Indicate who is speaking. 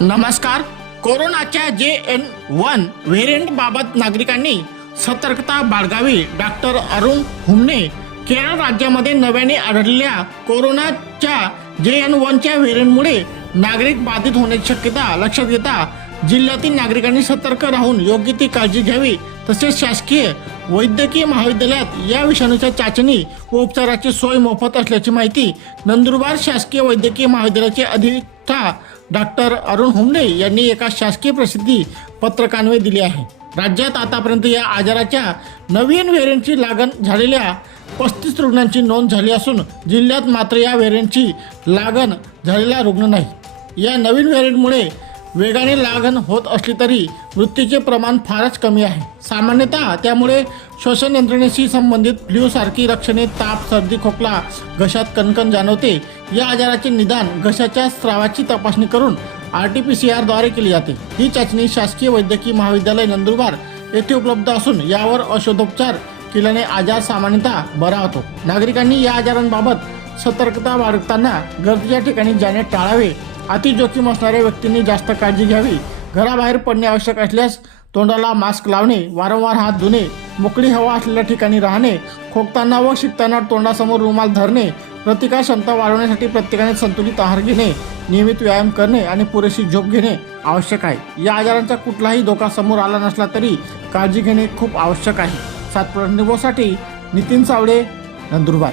Speaker 1: नमस्कार. कोरोनाच्या जे एन वन व्हेरियंट बाबत नागरिकांनी सतर्कता बाळगावी. डॉक्टर अरुण हुमने केरळ राज्यामध्ये नव्याने आढळलेल्या कोरोनाच्या जे एन वनच्या व्हेरियंटमुळे नागरिक बाधित होण्याची शक्यता लक्षात घेता जिल्ह्यातील नागरिकांनी सतर्क राहून योग्य ती काळजी घ्यावी. तसेच शासकीय वैद्यकीय महाविद्यालयात या विषाणूच्या चाचणी व उपचाराची सोय मोफत असल्याची माहिती नंदुरबार शासकीय वैद्यकीय महाविद्यालयाचे अधिष्ठा डॉक्टर अरुण हुमणे यांनी एका शासकीय प्रसिद्धी पत्रकान्वये दिली आहे. राज्यात आतापर्यंत या आजाराच्या नवीन व्हेरियंटची लागण झालेल्या पस्तीस रुग्णांची नोंद झाली असून जिल्ह्यात मात्र या व्हेरियंटची लागण झालेला रुग्ण नाही. या नवीन व्हेरियंटमुळे वेगाने लागण होत असली तरी मृत्यूचे प्रमाण फारच कमी आहे. सामान्यतः त्यामुळे श्वसन यंत्रणेशी संबंधित फ्ल्यूसारखी लक्षणे ताप सर्दी खोकला घशात कणकण जाणवते. या आजाराचे निदान घशाच्या स्रावाची तपासणी करून आर टी पी सी आरद्वारे केली जाते. ही चाचणी शासकीय वैद्यकीय महाविद्यालय नंदुरबार येथे उपलब्ध असून यावर औषधोपचार केल्याने आजार सामान्यतः बरा होतो. नागरिकांनी या आजारांबाबत सतर्कता बाळगताना गर्दीच्या ठिकाणी जाणे टाळावे अति जोखीम असणाऱ्या व्यक्तींनी जास्त काळजी घ्यावी. घराबाहेर पडणे आवश्यक असल्यास तोंडाला मास्क लावणे वारंवार हात धुणे मोकळी हवा असलेल्या ठिकाणी राहणे खोकताना व शिकताना तोंडासमोर रुमाल धरणे प्रतिकार क्षमता वाढवण्यासाठी प्रत्येकाने संतुलित आहार घेणे नियमित व्यायाम करणे आणि पुरेशी झोप घेणे आवश्यक आहे. या आजारांचा कुठलाही धोका समोर आला नसला तरी काळजी घेणे खूप आवश्यक आहे. सात निवोसाठी नितीन सावडे नंदुरबार.